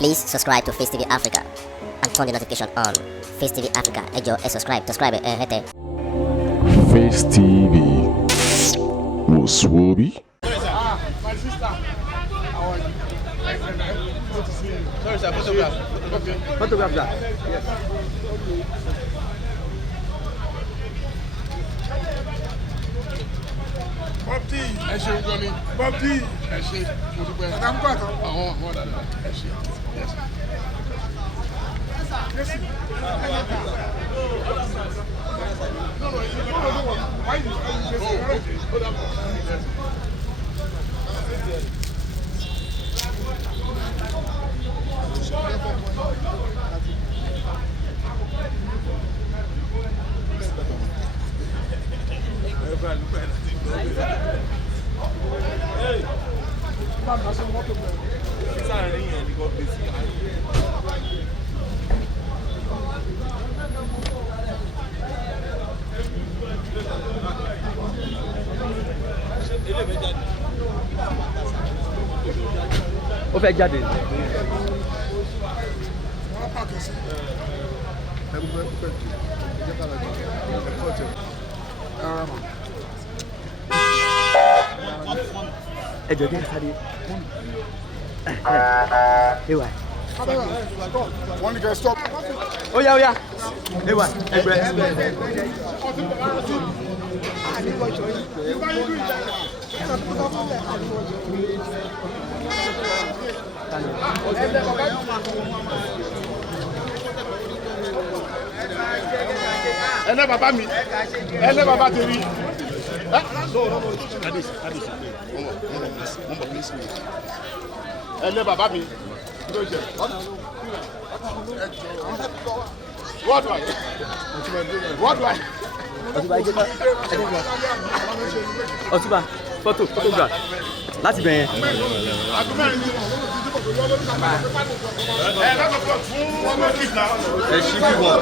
Please subscribe to Face TV Africa and turn the notification on. Face TV Africa, ẹ jọ̀ọ́ subscribe, hete. Face TV was Swoby. My sister. How are you? Good to see you. Sorry, sir. Photograph. Okay. Photograph, sir. Yes. Bọ́pì ẹ ṣe ń gbọ́ni. Bọ́pì ẹ ṣe mo dúpẹ́. Madam kọ́ àtọ́. Àwọn dada ẹ ṣe. Yes. Yes. No, why you okay. Hold on. Ó fẹ́ jáde. Ẹ jọ̀ọ́ díẹ̀ sáré. Ewa. One can stop. Oya. Ewa. Ẹgbẹ́. Ẹlẹ́ bàbá mi, ẹlẹ́ bàbá tèmi. Ẹlẹ́ bàbá mi. What do I? Ọtúbà photograph láti bẹ̀yẹn. Ẹ ṣí bí wọn.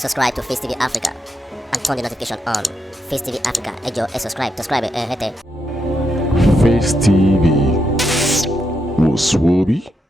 subscribe to Face TV Africa and turn the notification on. Face TV Africa, ẹ jọ̀ọ́ subscribe hete. Face TV was Swoby.